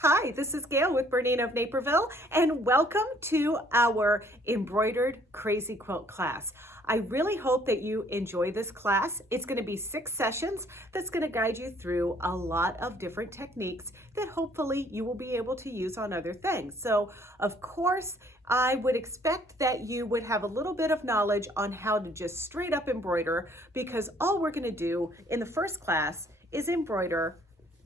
Hi, this is Gayle with BERNINA of Naperville, and welcome to our Embroidered Crazy Quilt class. I really hope that you enjoy this class. It's going to be 6 sessions that's going to guide you through a lot of different techniques that hopefully you will be able to use on other things. So, of course, I would expect that you would have a little bit of knowledge on how to just straight up embroider, because all we're going to do in the first class is embroider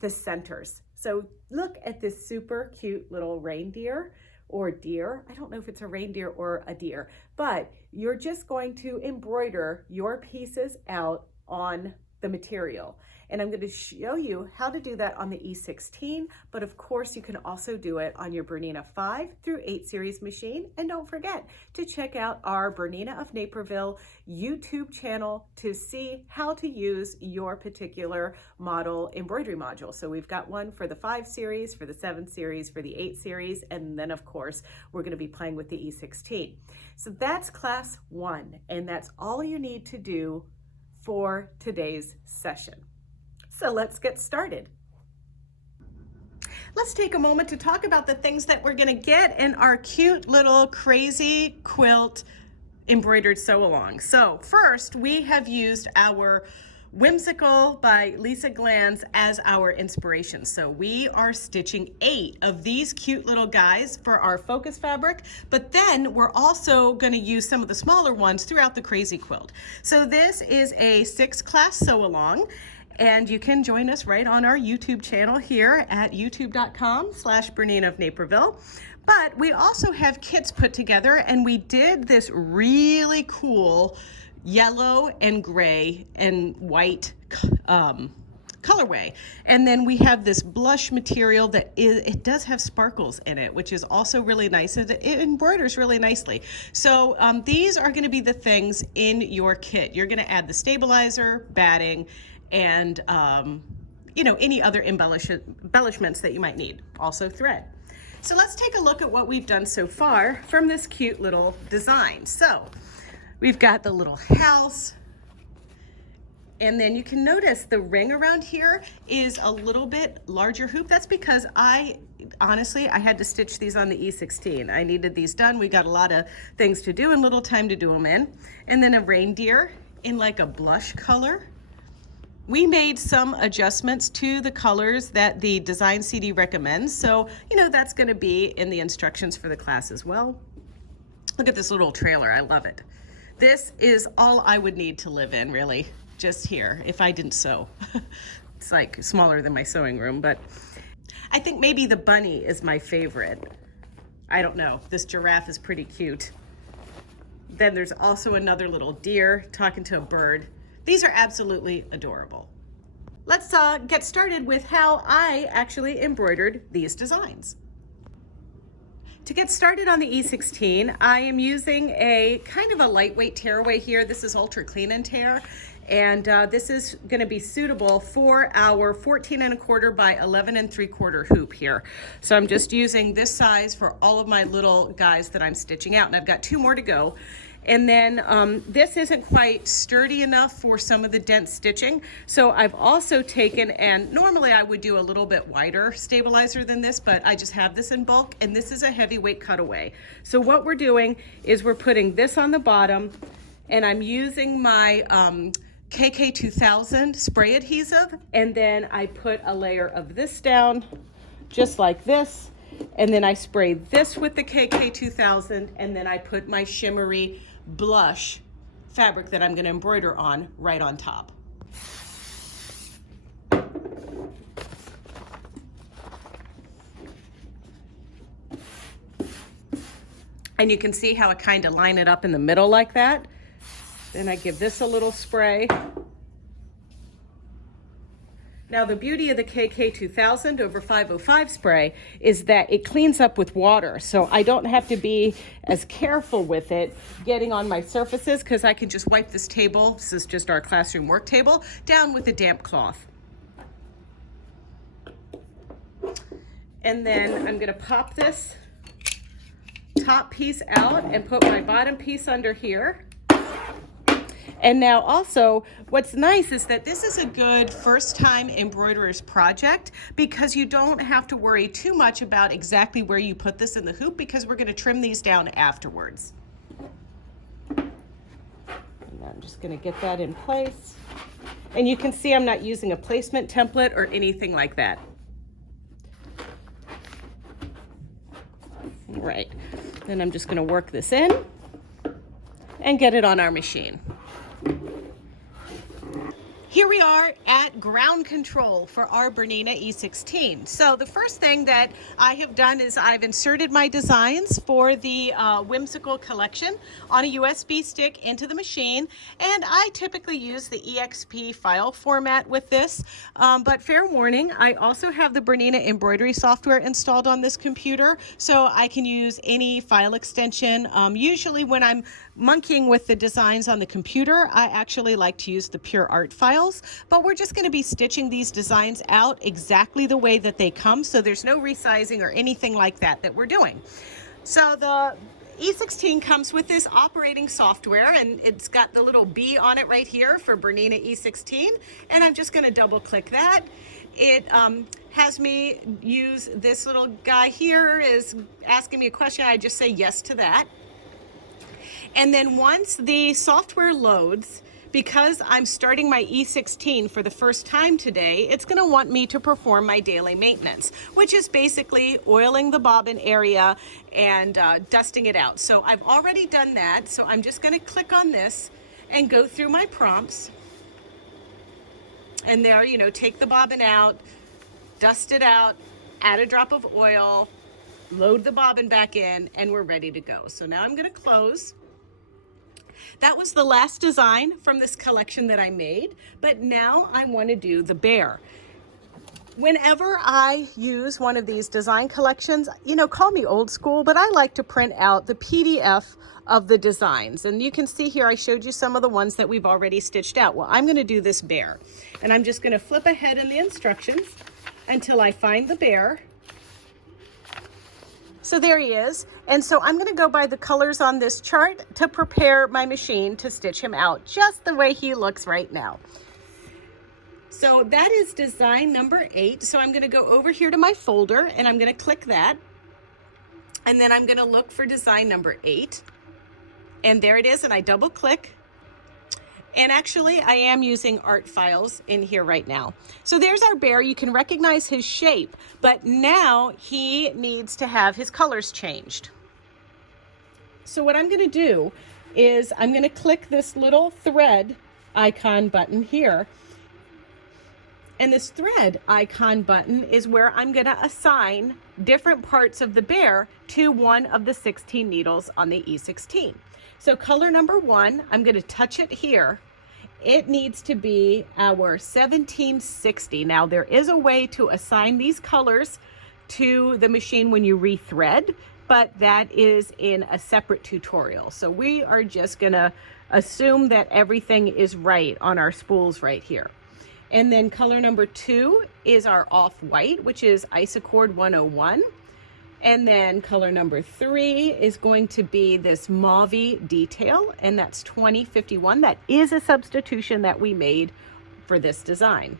the centers. So look at this super cute little reindeer or deer. I don't know if it's a reindeer or a deer, but you're just going to embroider your pieces out on the material. And I'm going to show you how to do that on the E16, but of course you can also do it on your BERNINA 5 through 8 series machine. And don't forget to check out our BERNINA of Naperville YouTube channel to see how to use your particular model embroidery module. So we've got one for the 5 series, for the 7 series, for the 8 series, and then of course we're going to be playing with the E16. So that's class 1, and that's all you need to do for today's session. So let's get started. Let's take a moment to talk about the things that we're going to get in our cute little crazy quilt embroidered sew along. So first, we have used our Whimsical by Lisa Glanz as our inspiration. So we are stitching 8 of these cute little guys for our focus fabric, but then we're also going to use some of the smaller ones throughout the crazy quilt. So this is a 6 class sew along, and you can join us right on our YouTube channel here at youtube.com/BERNINA of Naperville. But we also have kits put together, and we did this really cool yellow and gray and white colorway. And then we have this blush material that it does have sparkles in it, which is also really nice, and it embroiders really nicely. So these are going to be the things in your kit. You're going to add the stabilizer, batting, and any other embellishments that you might need. Also thread. So let's take a look at what we've done so far from this cute little design. So we've got the little house, and then you can notice the ring around here is a little bit larger hoop. That's because honestly, I had to stitch these on the E16. I needed these done. We got a lot of things to do and little time to do them in. And then a reindeer in like a blush color. We made some adjustments to the colors that the design CD recommends. So, that's going to be in the instructions for the class as well. Look at this little trailer. I love it. This is all I would need to live in, really, just here, if I didn't sew. It's like smaller than my sewing room, but I think maybe the bunny is my favorite. I don't know. This giraffe is pretty cute. Then there's also another little deer talking to a bird. These are absolutely adorable. Let's get started with how I actually embroidered these designs. To get started on the E16, I am using a kind of a lightweight tearaway here. This is Ultra Clean and Tear, and this is going to be suitable for our 14 1/4 by 11 3/4 hoop here. So I'm just using this size for all of my little guys that I'm stitching out, and I've got 2 more to go. And then this isn't quite sturdy enough for some of the dense stitching. So I've also taken, and normally I would do a little bit wider stabilizer than this, but I just have this in bulk, and this is a heavyweight cutaway. So what we're doing is we're putting this on the bottom, and I'm using my KK2000 spray adhesive, and then I put a layer of this down, just like this. And then I spray this with the KK2000, and then I put my shimmery blush fabric that I'm going to embroider on right on top. And you can see how I kind of line it up in the middle like that. Then I give this a little spray. Now the beauty of the KK2000 over 505 spray is that it cleans up with water, so I don't have to be as careful with it getting on my surfaces, because I can just wipe this table, this is just our classroom work table, down with a damp cloth. And then I'm going to pop this top piece out and put my bottom piece under here. And now also, what's nice is that this is a good first-time embroiderer's project because you don't have to worry too much about exactly where you put this in the hoop because we're going to trim these down afterwards. And I'm just going to get that in place. And you can see I'm not using a placement template or anything like that. All right, then I'm just going to work this in and get it on our machine. Here we are at ground control for our BERNINA E16. So the first thing that I have done is I've inserted my designs for the Whimsical collection on a USB stick into the machine, and I typically use the EXP file format with this, but fair warning, I also have the BERNINA embroidery software installed on this computer, so I can use any file extension. Usually when I'm monkeying with the designs on the computer, I actually like to use the pure art files, but we're just going to be stitching these designs out exactly the way that they come, so there's no resizing or anything like that we're doing. So the E16 comes with this operating software, and it's got the little B on it right here for BERNINA E16, and I'm just going to double click that. It has me use this little guy here is asking me a question. I just say yes to that. And then once the software loads, because I'm starting my E16 for the first time today, it's going to want me to perform my daily maintenance, which is basically oiling the bobbin area and dusting it out. So I've already done that, so I'm just going to click on this and go through my prompts. And there, you know, take the bobbin out, dust it out, add a drop of oil, load the bobbin back in, and we're ready to go. So now I'm going to close. That was the last design from this collection that I made, but now I want to do the bear. Whenever I use one of these design collections, you know, call me old school, but I like to print out the PDF of the designs. And you can see here, I showed you some of the ones that we've already stitched out. Well, I'm going to do this bear, and I'm just going to flip ahead in the instructions until I find the bear. So there he is. And so I'm going to go by the colors on this chart to prepare my machine to stitch him out just the way he looks right now. So that is design number 8. So I'm going to go over here to my folder and I'm going to click that. And then I'm going to look for design number 8. And there it is. And I double click. And actually, I am using art files in here right now. So there's our bear. You can recognize his shape, but now he needs to have his colors changed. So what I'm going to do is I'm going to click this little thread icon button here. And this thread icon button is where I'm going to assign different parts of the bear to one of the 16 needles on the E16. So color number 1, I'm going to touch it here. It needs to be our 1760. Now there is a way to assign these colors to the machine when you rethread, but that is in a separate tutorial. So we are just going to assume that everything is right on our spools right here. And then color number 2 is our off-white, which is Isocord 101. And then color number 3 is going to be this mauve detail, and that's 2051. That is a substitution that we made for this design.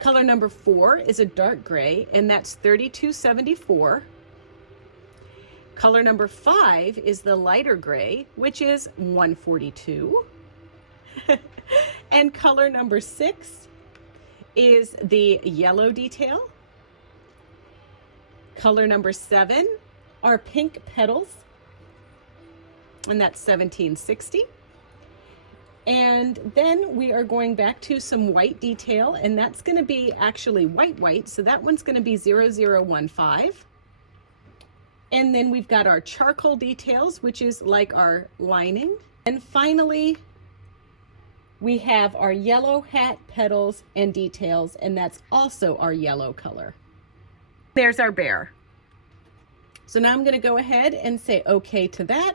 Color number 4 is a dark gray, and that's 3274. Color number 5 is the lighter gray, which is 142. And color number 6 is the yellow detail. Color number 7 are pink petals, and that's 1760. And then we are going back to some white detail, and that's going to be actually white, so that one's going to be 0015. And then we've got our charcoal details, which is like our lining. And finally, we have our yellow hat petals and details, and that's also our yellow color. There's our bear. So now I'm going to go ahead and say okay to that.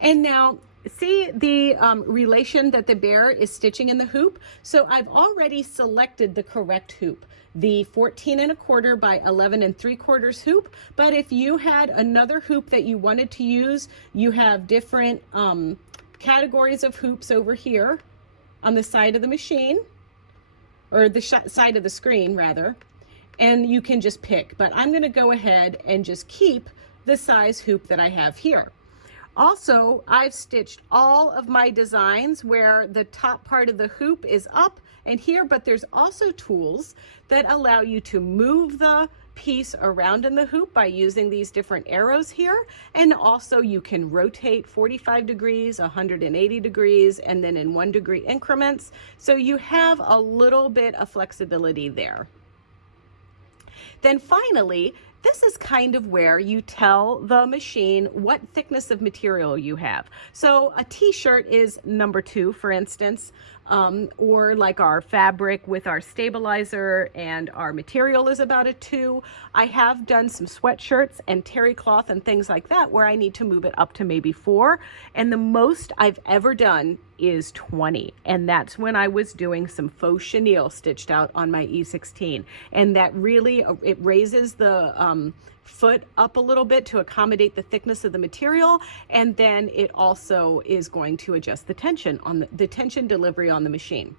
And now see the relation that the bear is stitching in the hoop. So I've already selected the correct hoop, the 14 1/4 by 11 3/4 hoop. But if you had another hoop that you wanted to use, you have different categories of hoops over here on the side of the machine, or the side of the screen rather, and you can just pick, but I'm going to go ahead and just keep the size hoop that I have here. Also, I've stitched all of my designs where the top part of the hoop is up and here, but there's also tools that allow you to move the piece around in the hoop by using these different arrows here. And also you can rotate 45 degrees, 180 degrees, and then in 1 degree increments. So you have a little bit of flexibility there. Then finally, this is kind of where you tell the machine what thickness of material you have. So a t-shirt is number 2, for instance, or like our fabric with our stabilizer and our material is about a 2. I have done some sweatshirts and terry cloth and things like that where I need to move it up to maybe 4. And the most I've ever done is 20. And that's when I was doing some faux chenille stitched out on my E16. And that really, it raises the foot up a little bit to accommodate the thickness of the material, and then it also is going to adjust the tension on the tension delivery on the machine.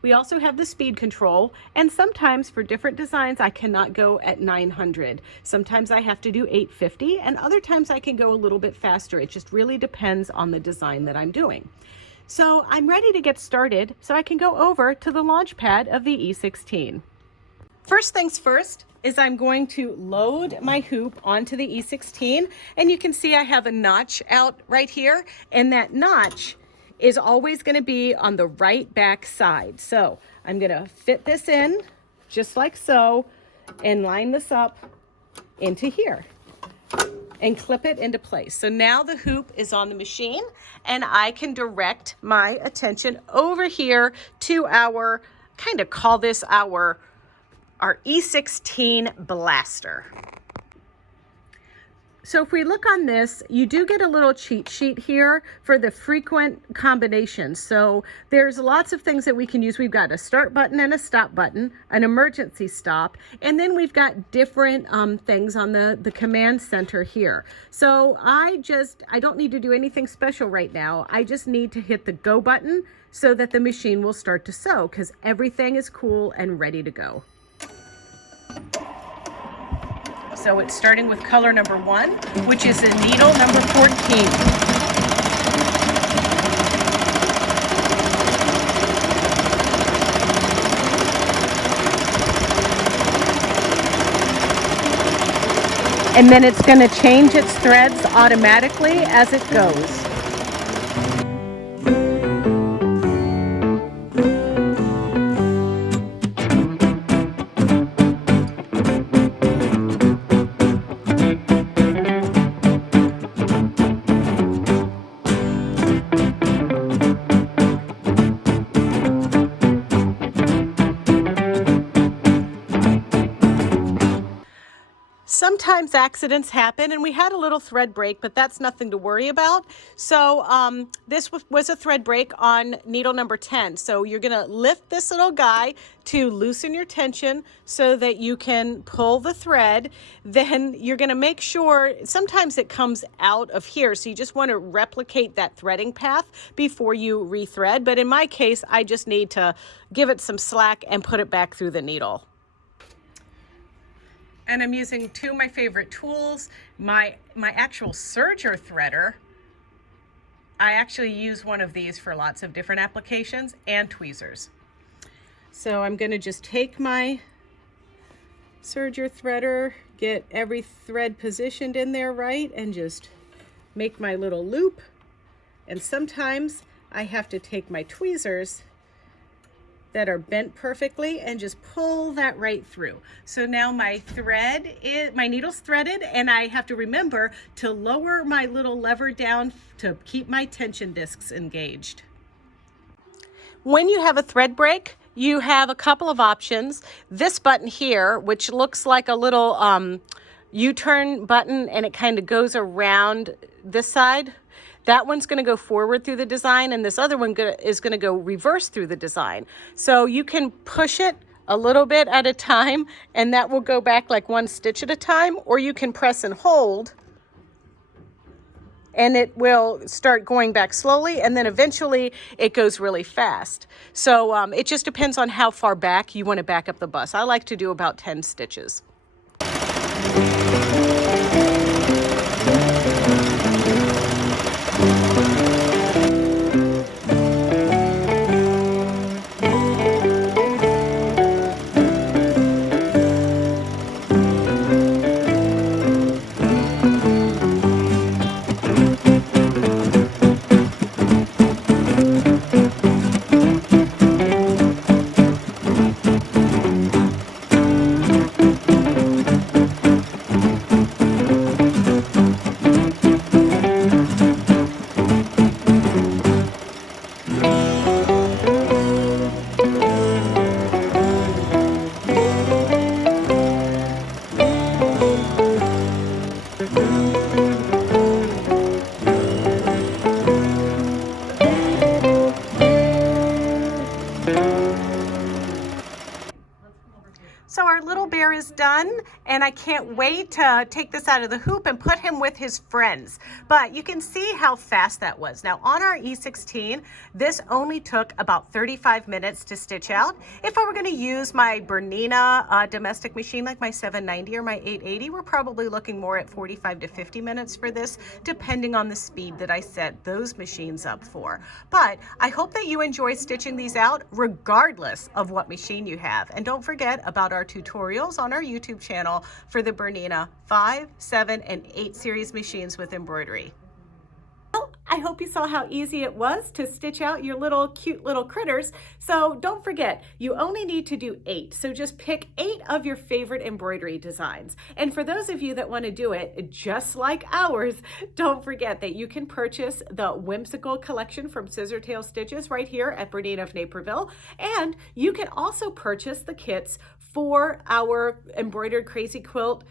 We also have the speed control, and sometimes for different designs I cannot go at 900. Sometimes I have to do 850, and other times I can go a little bit faster. It just really depends on the design that I'm doing. So I'm ready to get started so I can go over to the launch pad of the E16. First things first is I'm going to load my hoop onto the E16, and you can see I have a notch out right here, and that notch is always going to be on the right back side. So I'm going to fit this in just like so and line this up into here and clip it into place. So now the hoop is on the machine, and I can direct my attention over here to our, kind of call this our E16 blaster. So if we look on this, you do get a little cheat sheet here for the frequent combinations. So there's lots of things that we can use. We've got a start button and a stop button, an emergency stop, and then we've got different things on the command center here. So I don't need to do anything special right now. I just need to hit the go button so that the machine will start to sew, because everything is cool and ready to go. So it's starting with color number 1, which is a needle number 14. And then it's going to change its threads automatically as it goes. Sometimes accidents happen, and we had a little thread break, but that's nothing to worry about. So this was a thread break on needle number 10. So you're going to lift this little guy to loosen your tension so that you can pull the thread. Then you're going to make sure, sometimes it comes out of here, so you just want to replicate that threading path before you rethread. But in my case, I just need to give it some slack and put it back through the needle. And I'm using 2 of my favorite tools. My actual serger threader, I actually use one of these for lots of different applications, and tweezers. So I'm going to just take my serger threader, get every thread positioned in there right, and just make my little loop. And sometimes I have to take my tweezers that are bent perfectly and just pull that right through. So now my needle's threaded, and I have to remember to lower my little lever down to keep my tension discs engaged. When you have a thread break, you have a couple of options. This button here, which looks like a little U-turn button, and it kind of goes around this side. That one's going to go forward through the design, and this other one is going to go reverse through the design. So you can push it a little bit at a time, and that will go back like 1 stitch at a time, or you can press and hold and it will start going back slowly, and then eventually it goes really fast. So it just depends on how far back you want to back up the bust. I like to do about 10 stitches. So our little bear is done, and I can't wait to take this out of the hoop and put him with his friends. But you can see how fast that was. Now on our E16, this only took about 35 minutes to stitch out. If I were going to use my BERNINA domestic machine like my 790 or my 880, we're probably looking more at 45 to 50 minutes for this, depending on the speed that I set those machines up for. But I hope that you enjoy stitching these out regardless of what machine you have. And don't forget about our tutorials on our YouTube channel for the BERNINA 5, 7, and 8 series machines with embroidery. Well, I hope you saw how easy it was to stitch out your little cute little critters. So don't forget, you only need to do 8. So just pick 8 of your favorite embroidery designs. And for those of you that want to do it just like ours, don't forget that you can purchase the Whimsical collection from Scissortail Stitches right here at BERNINA of Naperville. And you can also purchase the kits for our embroidered crazy quilt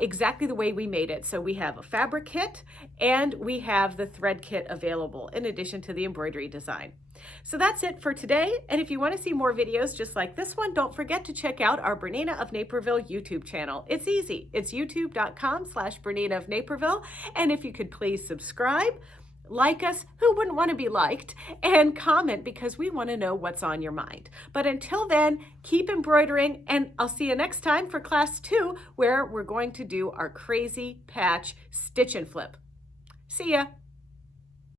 exactly the way we made it. So we have a fabric kit and we have the thread kit available in addition to the embroidery design. So that's it for today. And if you want to see more videos just like this one, don't forget to check out our BERNINA of Naperville YouTube channel. It's easy. It's youtube.com/BERNINA of Naperville. And if you could please subscribe, like us, who wouldn't want to be liked, and comment because we want to know what's on your mind. But until then, keep embroidering, and I'll see you next time for class 2, where we're going to do our crazy patch stitch and flip. See ya.